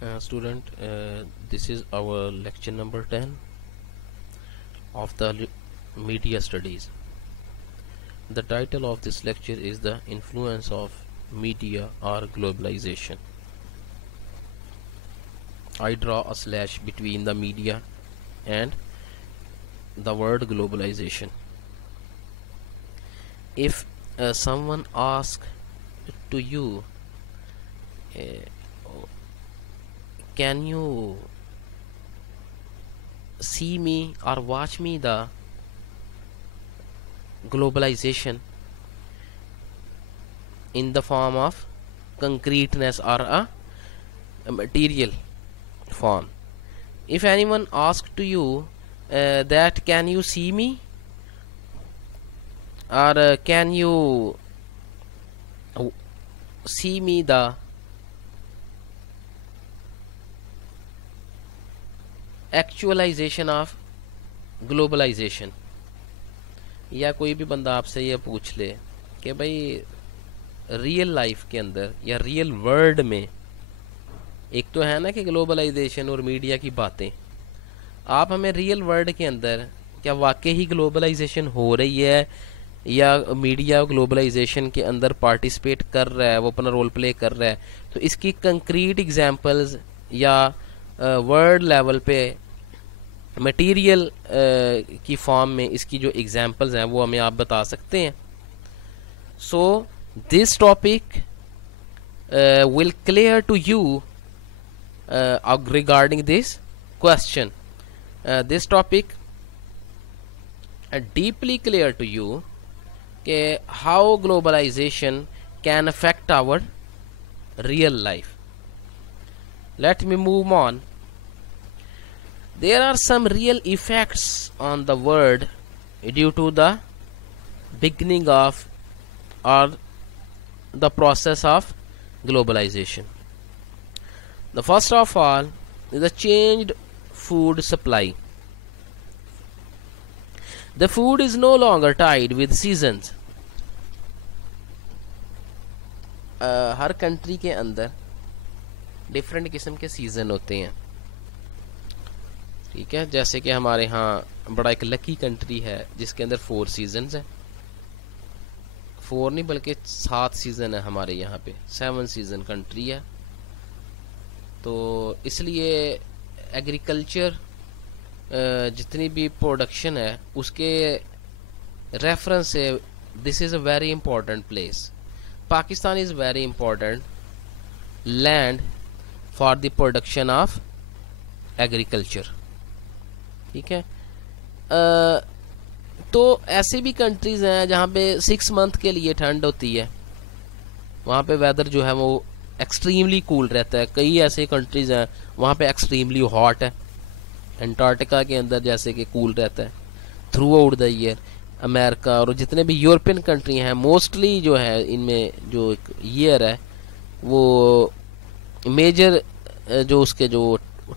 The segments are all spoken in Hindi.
Student, this is our lecture number 10 of the media studies. The title of this lecture is the influence of media or globalization. I draw a slash between the media and the word globalization. If someone asks to you, can you see me or watch me the globalization in the form of concreteness or a material form? If anyone asks to you that can you see me or can you see me the actualisation of globalisation, या कोई भी बंदा आपसे ये पूछ ले कि भाई रियल लाइफ के अंदर या रियल वर्ल्ड में, एक तो है ना कि ग्लोबलाइजेशन और मीडिया की बातें, आप हमें रियल वर्ल्ड के अंदर क्या वाकई ही ग्लोबलाइजेशन हो रही है या मीडिया ग्लोबलाइजेशन के अंदर पार्टिसिपेट कर रहा है, वो अपना रोल प्ले कर रहा है, तो इसकी कंक्रीट एग्जांपल्स या वर्ल्ड लेवल पे मटेरियल की फॉर्म में इसकी जो एग्जांपल्स हैं वो हमें आप बता सकते हैं. So this topic will clear to you regarding this question. This topic deeply clear to you कि how globalization can affect our real life. Let me move on. There are some real effects on the world due to the beginning of or the process of globalization. The first of all is the changed food supply. The food is no longer tied with seasons. Her country के अंदर डिफरेंट किस्म के सीज़न होते हैं, ठीक है. जैसे कि हमारे यहाँ बड़ा एक लकी कंट्री है जिसके अंदर 4 सीजन्स हैं. 4 नहीं बल्कि 7 सीज़न है हमारे यहाँ पे, 7 सीज़न कंट्री है. तो इसलिए एग्रीकल्चर जितनी भी प्रोडक्शन है उसके रेफरेंस से this is a very important place. Pakistan is very important land for the production of agriculture, ठीक है. तो ऐसी भी कंट्रीज हैं जहाँ पे 6 मंथ के लिए ठंड होती है, वहाँ पे वेदर जो है वो एक्सट्रीमली कूल रहता है. कई ऐसे कंट्रीज हैं वहाँ पे एक्सट्रीमली हॉट है. अंटार्कटिका के अंदर जैसे कि कूल रहता है through out the year. America और जितने भी यूरोपियन कंट्री हैं मोस्टली जो है इनमें जो एक ईयर है वो मेजर जो उसके जो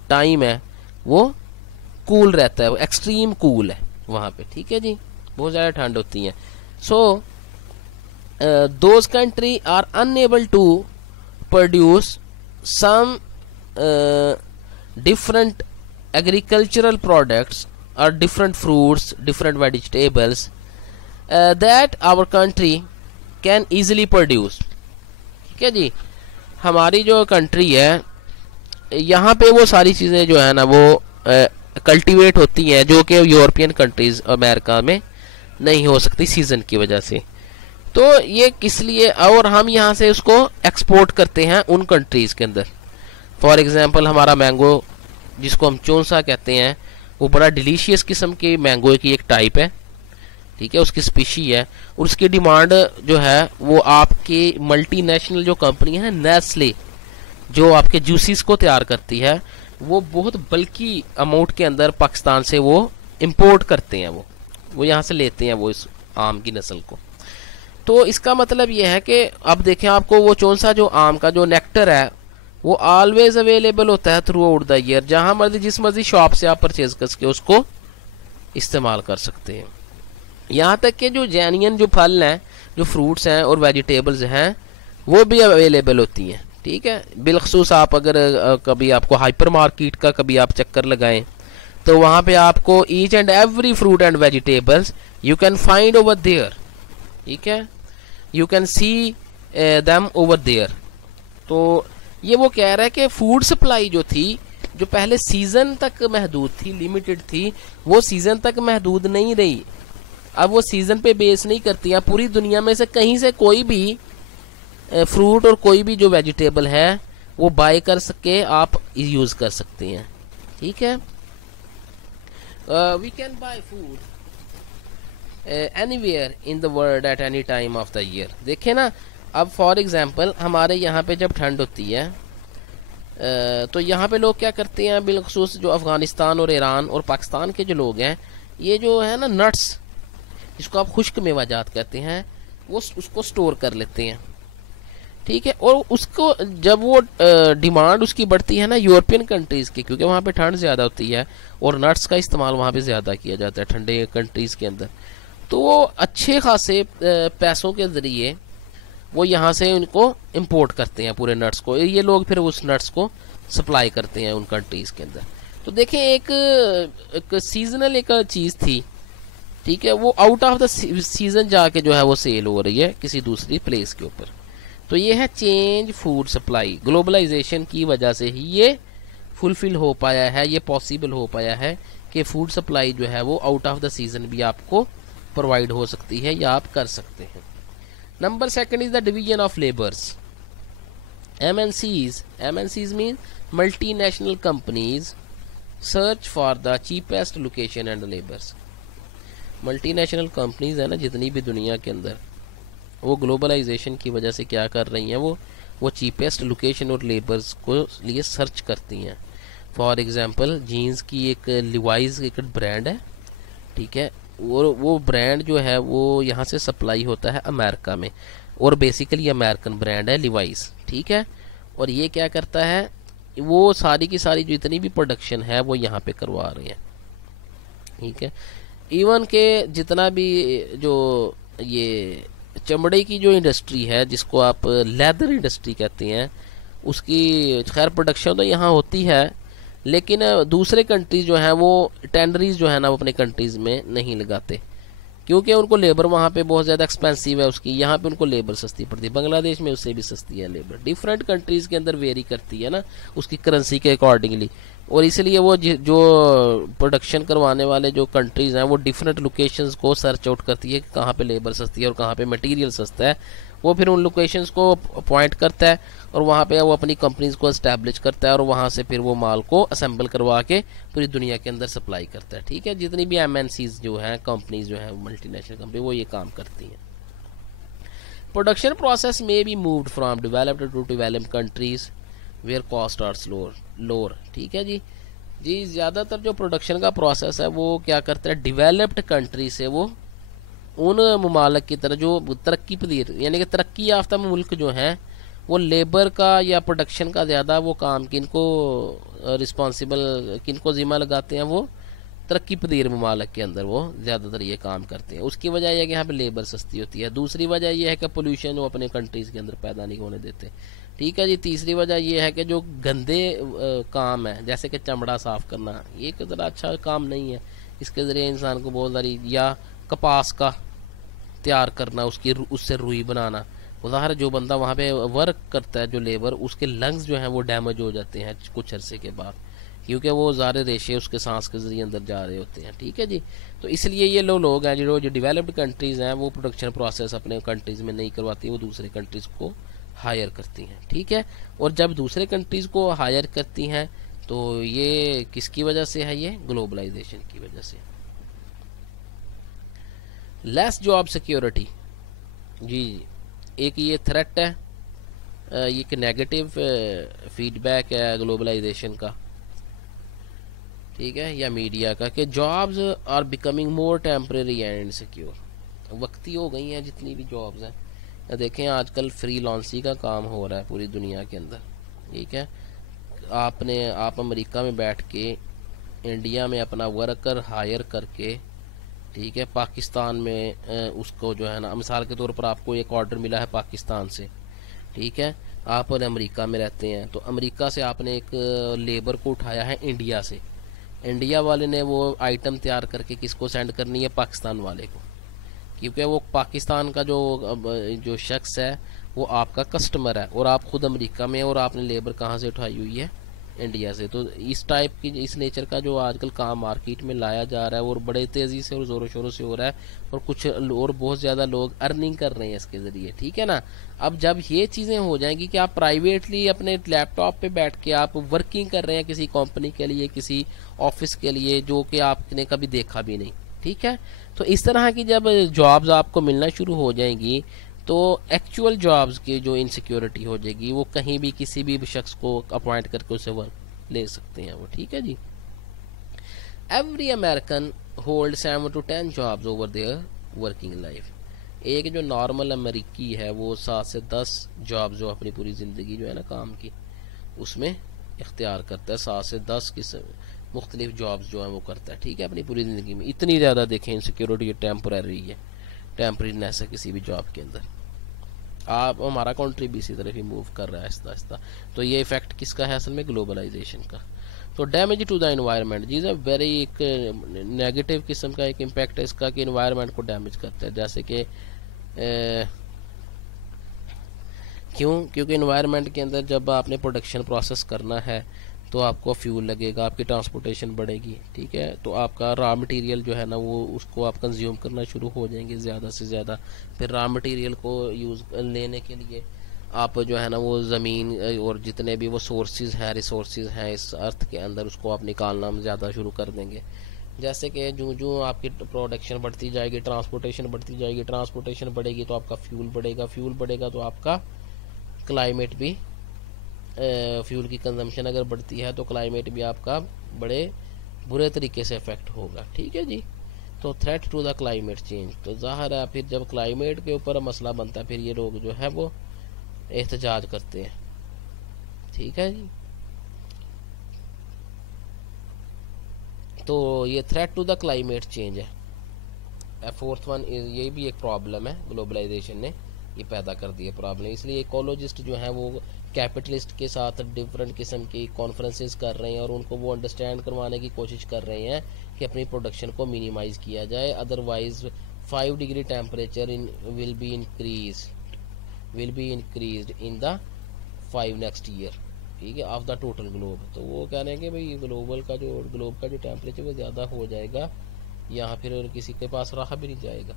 टाइम है वो कूल रहता है, वो एक्सट्रीम कूल है वहाँ पे, ठीक है जी. बहुत ज़्यादा ठंड होती है. So those country are unable to produce some different agricultural products और different fruits, different vegetables that our country can easily produce, ठीक है जी. हमारी जो कंट्री है यहाँ पे वो सारी चीज़ें जो है ना वो कल्टीवेट होती हैं जो कि यूरोपियन कंट्रीज अमेरिका में नहीं हो सकती सीज़न की वजह से. तो ये किस लिए, और हम यहाँ से उसको एक्सपोर्ट करते हैं उन कंट्रीज़ के अंदर. फॉर एग्जांपल हमारा मैंगो जिसको हम चौंसा कहते हैं वो बड़ा डिलीशियस किस्म के मैंगो की एक टाइप है, ठीक है, उसकी स्पीशी है. और उसकी डिमांड जो है वो आपके मल्टीनेशनल जो कंपनी है नेस्ले जो आपके जूसेस को तैयार करती है वो बहुत बल्कि अमाउंट के अंदर पाकिस्तान से वो इंपोर्ट करते हैं, वो यहाँ से लेते हैं वो इस आम की नस्ल को. तो इसका मतलब ये है कि अब देखें आपको वो चौंसा जो आम का जो नेक्टर है वो ऑलवेज अवेलेबल होता है थ्रू आउट द ईयर. जहाँ मर्जी जिस मर्जी शॉप से आप परचेज करके उसको इस्तेमाल कर सकते हैं. यहाँ तक कि जो जेन्युइन जो फल हैं, जो फ्रूट्स हैं और वेजिटेबल्स हैं वो भी अवेलेबल होती हैं. ठीक है, बिलखसूस आप अगर कभी आपको हाइपर मार्केट का कभी आप चक्कर लगाएं तो वहां पे आपको each and every fruit and vegetables you can find over there, ठीक है, you can see them over there. तो ये वो कह रहा है कि फूड सप्लाई जो थी, जो पहले सीजन तक महदूद थी, लिमिटेड थी, वो सीजन तक महदूद नहीं रही। अब वो सीजन पे बेस नहीं करती है, पूरी दुनिया में से कहीं से कोई भी फ्रूट और कोई भी जो वेजिटेबल है वो बाय कर सके, आप यूज कर सकते हैं, ठीक है। We can buy food anywhere in the world at any time of the year. देखें ना, अब फॉर एग्जांपल हमारे यहाँ पे जब ठंड होती है तो यहाँ पे लोग क्या करते हैं, बिलखसूस जो अफगानिस्तान और ईरान और पाकिस्तान के जो लोग हैं, ये जो है ना नट्स, जिसको आप खुश्क मेवाजात कहते हैं, वो उसको स्टोर कर लेते हैं, ठीक है। और उसको जब वो डिमांड उसकी बढ़ती है ना यूरोपियन कंट्रीज़ की, क्योंकि वहाँ पे ठंड ज़्यादा होती है और नट्स का इस्तेमाल वहाँ पे ज़्यादा किया जाता है ठंडे कंट्रीज़ के अंदर, तो वो अच्छे खासे पैसों के ज़रिए वो यहाँ से उनको इंपोर्ट करते हैं पूरे नट्स को, ये लोग फिर उस नट्स को सप्लाई करते हैं उन कंट्रीज़ के अंदर। तो देखें एक सीजनल एक चीज़ थी, ठीक है, वो आउट ऑफ द सीजन जाके जो है वो सेल हो रही है किसी दूसरी प्लेस के ऊपर। तो ये है चेंज फूड सप्लाई, ग्लोबलाइजेशन की वजह से ही ये फुलफिल हो पाया है, ये पॉसिबल हो पाया है कि फूड सप्लाई जो है वो आउट ऑफ द सीजन भी आपको प्रोवाइड हो सकती है या आप कर सकते हैं। Number second is the division of labours. MNCs mean multinational companies search for the cheapest location and labours. Multinational companies है ना जितनी भी दुनिया के अंदर, वो ग्लोबलाइजेशन की वजह से क्या कर रही हैं, वो चीपेस्ट लोकेशन और लेबर्स को लिए सर्च करती हैं। फॉर एग्जांपल जीन्स की एक लिवाइज एक ब्रांड है, ठीक है, और वो ब्रांड जो है वो यहाँ से सप्लाई होता है अमेरिका में, और बेसिकली अमेरिकन ब्रांड है लिवाइज, ठीक है। और ये क्या करता है, वो सारी की सारी जो इतनी भी प्रोडक्शन है वो यहाँ पे करवा रहे हैं, ठीक है। इवन के जितना भी जो ये चमड़े की जो इंडस्ट्री है, जिसको आप लेदर इंडस्ट्री कहते हैं, उसकी खैर प्रोडक्शन तो यहाँ होती है, लेकिन दूसरे कंट्रीज जो हैं वो टेंडरीज जो है ना वो अपने कंट्रीज में नहीं लगाते, क्योंकि उनको लेबर वहाँ पे बहुत ज़्यादा एक्सपेंसिव है उसकी, यहाँ पे उनको लेबर सस्ती पड़ती है। बांग्लादेश में उससे भी सस्ती है लेबर, डिफरेंट कंट्रीज़ के अंदर वेरी करती है ना उसकी करेंसी के अकॉर्डिंगली, और इसलिए वो जो प्रोडक्शन करवाने वाले जो कंट्रीज़ हैं वो डिफरेंट लोकेशंस को सर्च आउट करती है कि कहाँ पे लेबर सस्ती है और कहाँ पे मटेरियल सस्ता है। वो फिर उन लोकेशंस को पॉइंट करता है और वहाँ पे वो अपनी कंपनीज को एस्टैब्लिश करता है और वहाँ से फिर वो माल को असेंबल करवा के पूरी दुनिया के अंदर सप्लाई करता है, ठीक है। जितनी भी MNCs जो हैं, कंपनीज जो हैं, मल्टीनेशनल कंपनी, वो ये काम करती हैं। प्रोडक्शन प्रोसेस में be moved from developed to developed countries where cost are lower, ठीक है जी। ज़्यादातर जो प्रोडक्शन का प्रोसेस है वो क्या करता है, डेवलप्ड कंट्री से वो उन ममालिक की तरह जो तरक्की पजीर यानी कि तरक्की याफ्ता मुल्क जो हैं, वो लेबर का या प्रोडक्शन का ज़्यादा वो काम किनको रिस्पॉन्सिबल किनको ज़िम्मा लगाते हैं, वो तरक्की पजीर ममालिक के अंदर वो ज़्यादातर ये काम करते हैं। उसकी वजह यह है कि यहाँ पे लेबर सस्ती होती है। दूसरी वजह यह है कि पोल्यूशन वो अपने कंट्रीज़ के अंदर पैदा नहीं होने देते, ठीक है जी। तीसरी वजह यह है कि जो गंदे काम है, जैसे कि चमड़ा साफ़ करना, ये एक ज़रा अच्छा काम नहीं है। इसके ज़रिए इंसान को बहुत सारी, या कपास का तैयार करना, उससे रुई बनाना, उदाहरण जो बंदा वहाँ पे वर्क करता है जो लेबर, उसके लंग्स जो हैं वो डैमेज हो जाते हैं कुछ अरसे के बाद, क्योंकि वो ज़्यादा रेशे उसके सांस के जरिए अंदर जा रहे होते हैं, ठीक है जी। तो इसलिए ये लोग हैं जो डेवलप्ड कंट्रीज़ हैं वो प्रोडक्शन प्रोसेस अपने कंट्रीज़ में नहीं करवाती, वो दूसरे कंट्रीज़ को हायर करती हैं, ठीक है। और जब दूसरे कंट्रीज़ को हायर करती हैं तो ये किसकी वजह से है, ये ग्लोबलाइजेशन की वजह से। लेस जॉब सिक्योरिटी जी, एक ये थ्रेट है, ये एक नेगेटिव फीडबैक है ग्लोबलाइजेशन का, ठीक है, या मीडिया का, कि jobs are becoming more temporary and secure. वक्ती हो गई हैं जितनी भी जॉब्स हैं। देखें आजकल फ्रीलांसिंग का काम हो रहा है पूरी दुनिया के अंदर, ठीक है। आप अमेरिका में बैठ के इंडिया में अपना वर्कर हायर करके, ठीक है, पाकिस्तान में उसको जो है ना, मिसाल के तौर पर आपको एक ऑर्डर मिला है पाकिस्तान से, ठीक है, आप और अमेरिका में रहते हैं, तो अमेरिका से आपने एक लेबर को उठाया है इंडिया से, इंडिया वाले ने वो आइटम तैयार करके किसको सेंड करनी है, पाकिस्तान वाले को, क्योंकि वो पाकिस्तान का जो शख्स है वो आपका कस्टमर है, और आप खुद अमेरिका में, और आपने लेबर कहाँ से उठाई हुई है, इंडिया से। तो इस टाइप की, इस नेचर का जो आजकल काम मार्केट में लाया जा रहा है और बड़े तेज़ी से और ज़ोरों शोरों से हो रहा है, और कुछ और बहुत ज़्यादा लोग अर्निंग कर रहे हैं इसके ज़रिए, ठीक है ना। अब जब ये चीज़ें हो जाएंगी कि आप प्राइवेटली अपने लैपटॉप पे बैठ के आप वर्किंग कर रहे हैं किसी कंपनी के लिए, किसी ऑफिस के लिए, जो कि आपने कभी देखा भी नहीं, ठीक है। तो इस तरह की जब जॉब्स आपको मिलना शुरू हो जाएंगी, तो एक्चुअल जॉब्स की जो इनसिक्योरिटी हो जाएगी, वो कहीं भी किसी भी शख्स को अपॉइंट करके उसे वर्क ले सकते हैं वो, ठीक है जी। Every American hold 7 to 10 jobs over their working life. एक जो नॉर्मल अमेरिकी है वो 7 से 10 जॉब जो अपनी पूरी ज़िंदगी जो है ना काम की, उसमें इख्तियार करता है। 7 से 10 किस्म मुख्तलिफ जॉब्स जो है वो करता है, ठीक है, अपनी पूरी ज़िंदगी में। इतनी ज़्यादा देखें इनसिक्योरिटी टेम्पररी है, टेम्परीनेस है किसी भी जॉब के अंदर। आप हमारा कंट्री भी इसी तरफ ही मूव कर रहा है आहिस्ता आहिस्ता। तो ये इफेक्ट किसका है असल में, ग्लोबलाइजेशन का। तो डैमेज टू द एनवायरनमेंट जी है वेरी एक नेगेटिव किस्म का एक इम्पैक्ट है इसका, कि एनवायरनमेंट को डैमेज करता है। जैसे कि क्योंकि एनवायरनमेंट के अंदर जब आपने प्रोडक्शन प्रोसेस करना है तो आपको फ्यूल लगेगा, आपकी ट्रांसपोर्टेशन बढ़ेगी, ठीक है। तो आपका रॉ मटेरियल जो है ना वो उसको आप कंज्यूम करना शुरू हो जाएंगे ज़्यादा से ज़्यादा। फिर रॉ मटेरियल को यूज़ लेने के लिए आप जो है ना वो ज़मीन और जितने भी वो सोर्सेज हैं, रिसोर्सेज हैं इस अर्थ के अंदर, उसको आप निकालना ज़्यादा शुरू कर देंगे। जैसे कि जो आपकी प्रोडक्शन बढ़ती जाएगी, ट्रांसपोर्टेशन बढ़ती जाएगी, ट्रांसपोर्टेशन बढ़ेगी तो आपका फ्यूल बढ़ेगा, फ्यूल बढ़ेगा तो आपका क्लाइमेट भी, फ्यूल की कंजम्पशन अगर बढ़ती है तो क्लाइमेट भी आपका बड़े बुरे तरीके से इफेक्ट होगा, ठीक है जी। तो threat to the climate change, तो ज़ाहिर है फिर जब क्लाइमेट के ऊपर मसला बनता है फिर ये लोग जो है वो एहतजाज करते हैं, ठीक है जी। तो ये threat to the climate change है। फोर्थ वन, ये भी एक प्रॉब्लम है, ग्लोबलाइजेशन ने ये पैदा कर दी है प्रॉब्लम। इसलिए इकोलॉजिस्ट जो हैं वो कैपिटलिस्ट के साथ डिफरेंट किस्म की कॉन्फ्रेंसेस कर रहे हैं और उनको वो अंडरस्टैंड करवाने की कोशिश कर रहे हैं कि अपनी प्रोडक्शन को मिनिमाइज़ किया जाए, otherwise 5 degree temperature will be increased in the 5 next year, ठीक है, ऑफ द टोटल ग्लोब। तो वो कह रहे हैं कि भाई ग्लोब का जो टेम्परेचर वो ज़्यादा हो जाएगा, यहाँ फिर किसी के पास रहा भी नहीं जाएगा।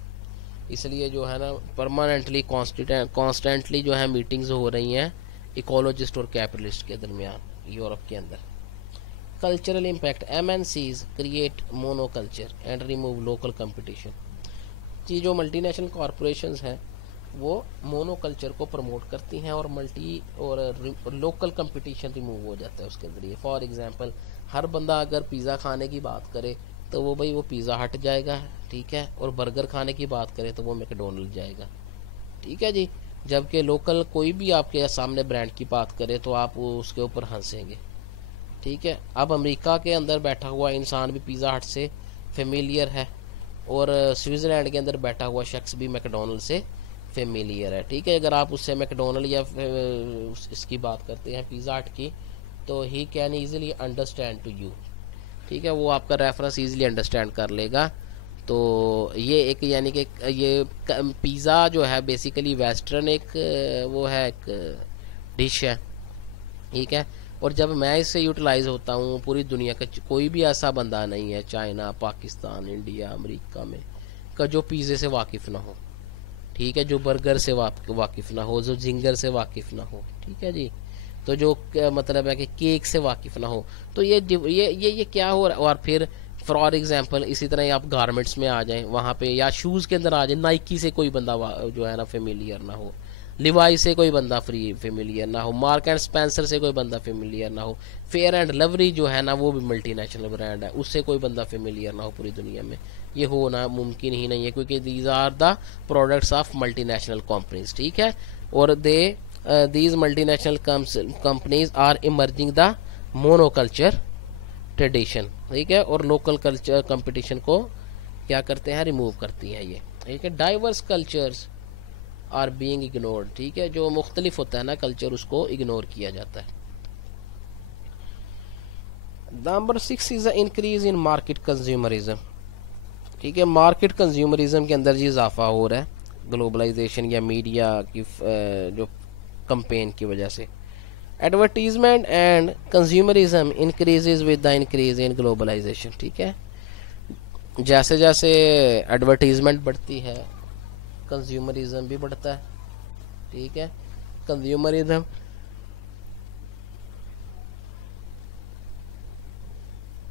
इसलिए जो है ना परमानेंटली कॉन्स्टेंटली जो है मीटिंग्स हो रही हैं इकोलॉजिस्ट और कैपिटलिस्ट के दरमियान यूरोप के अंदर। Cultural impact, MNCs create monoculture and remove local competition. जी जो मल्टीनेशनल कॉरपोरेशंस हैं वो मोनोकल्चर को प्रमोट करती हैं और लोकल कंपटीशन रिमूव हो जाता है उसके ज़रिए। फॉर एग्जांपल हर बंदा अगर पिज़्ज़ा खाने की बात करे तो वो पिज़्ज़ा हट जाएगा, ठीक है, और बर्गर खाने की बात करें तो वो मैकडोनल्ड जाएगा, ठीक है जी। जबकि लोकल कोई भी आपके सामने ब्रांड की बात करे तो आप उसके ऊपर हंसेंगे, ठीक है। अब अमेरिका के अंदर बैठा हुआ इंसान भी पिज़्ज़ा हट से फेमिलियर है और स्विट्ज़रलैंड के अंदर बैठा हुआ शख्स भी मैकडोनल्ड से फेमिलियर है, ठीक है। अगर आप उससे मैकडोनल्ड या इसकी बात करते हैं पिज़्ज़ा हट की, तो he can easily understand to you, ठीक है, वो आपका रेफरेंस ईजिली अंडरस्टैंड कर लेगा। तो ये एक यानी कि ये पिज़्ज़ा जो है बेसिकली वेस्टर्न एक वो है एक डिश है, ठीक है। और जब मैं इससे यूटिलाइज़ होता हूँ पूरी दुनिया का कोई भी ऐसा बंदा नहीं है, चाइना, पाकिस्तान, इंडिया, अमेरिका में, का जो पिज़्ज़े से वाकिफ़ ना हो, ठीक है, जो बर्गर से वाकिफ़ ना हो, जो जिंगर से वाकिफ़ ना हो, ठीक है जी। तो जो मतलब है कि केक से वाकिफ़ ना हो। तो ये क्या हो रहा है। और फिर फॉर एग्जांपल इसी तरह आप गारमेंट्स में आ जाएं वहाँ पे, या शूज़ के अंदर आ जाए, नाइकी से कोई बंदा जो है ना फेमिलियर ना हो, लिवाई से कोई बंदा फेमिलियर ना हो, मार्क एंड स्पेंसर से कोई बंदा फेमिलियर ना हो, फेयर एंड लवली जो है ना वो भी मल्टीनेशनल ब्रांड है, उससे कोई बंदा फेमिलियर ना हो पूरी दुनिया में, ये होना मुमकिन ही नहीं है, क्योंकि these are the products of multinational companies, ठीक है। और these multinational companies are emerging the monoculture tradition, ठीक है, और लोकल कल्चर कंपटीशन को क्या करते हैं, रिमूव करती हैं ये, ठीक है। Diverse cultures are being ignored, ठीक है, जो मुख्तलिफ होता है ना कल्चर उसको इग्नोर किया जाता है। Number 6 is the increase in market consumerism, ठीक है, मार्केट कंज्यूमरिज्म के अंदर जी इजाफा हो रहा है ग्लोबलाइजेशन या मीडिया की जो कंपेन की वजह से। Advertisement and consumerism increases with the increase in globalisation, ठीक है, जैसे जैसे एडवर्टीजमेंट बढ़ती है कंज्यूमरिज्म भी बढ़ता है, ठीक है। कंज्यूमरिज्म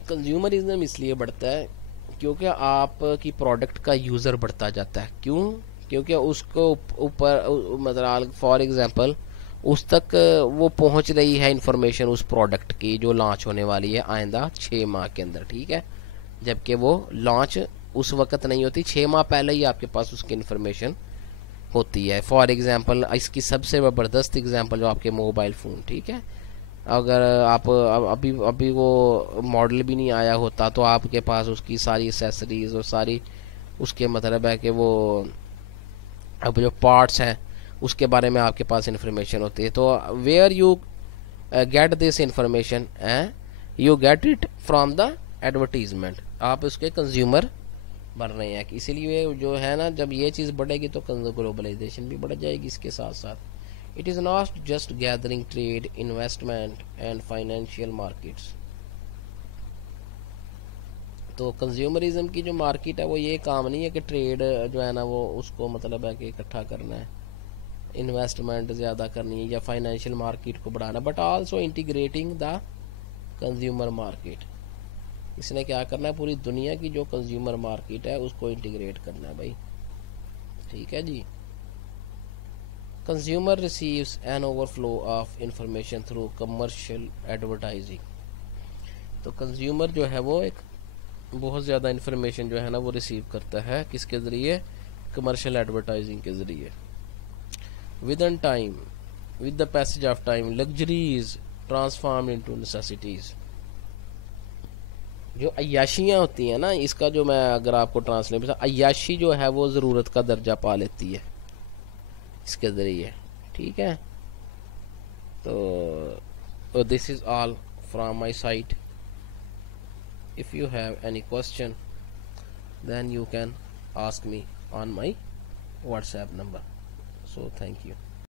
कंज्यूमरिज्म इसलिए बढ़ता है क्योंकि आपकी प्रोडक्ट का यूज़र बढ़ता जाता है। क्यों? क्योंकि उसको ऊपर मतलब फॉर एग्जांपल उस तक वो पहुंच रही है इंफॉर्मेशन उस प्रोडक्ट की जो लॉन्च होने वाली है आइंदा 6 माह के अंदर, ठीक है, जबकि वो लॉन्च उस वक्त नहीं होती, 6 माह पहले ही आपके पास उसकी इंफॉर्मेशन होती है। फॉर एग्जांपल इसकी सबसे ज़बरदस्त एग्जांपल जो आपके मोबाइल फ़ोन, ठीक है, अगर आप अभी अभी वो मॉडल भी नहीं आया होता तो आपके पास उसकी सारी एसेसरीज और सारी उसके मतलब है कि वो अब जो पार्ट्स हैं उसके बारे में आपके पास इंफॉर्मेशन होती है। तो where you get this information, you get it from the advertisement, आप उसके कंज्यूमर बन रहे हैं। इसीलिए जो है ना, जब ये चीज़ बढ़ेगी तो ग्लोबलाइजेशन भी बढ़ जाएगी इसके साथ साथ। It is not just gathering trade, investment and financial markets. तो कंज्यूमरिज्म की जो मार्केट है वो ये काम नहीं है कि ट्रेड जो है ना वो उसको मतलब है कि इकट्ठा करना है, इन्वेस्टमेंट ज़्यादा करनी है या फाइनेंशियल मार्केट को बढ़ाना, but also integrating the consumer market. इसने क्या करना है, पूरी दुनिया की जो कंज्यूमर मार्केट है उसको इंटीग्रेट करना है भाई, ठीक है जी। Consumer receives an overflow of information through commercial advertising. तो कंज्यूमर जो है वो एक बहुत ज़्यादा इंफॉर्मेशन जो है ना वो रिसीव करता है किसके ज़रिए, कमर्शियल एडवर्टाइजिंग के ज़रिए। With in time, with the passage of time, luxuries transform into necessities. जो अय्याशियाँ होती हैं ना, इसका जो मैं अगर आपको ट्रांसलेट, अय्याशी जो है वो ज़रूरत का दर्जा पा लेती है इसके ज़रिए, ठीक है। तो this is all from my site. If you have any question then you can ask me on my WhatsApp number. So thank you.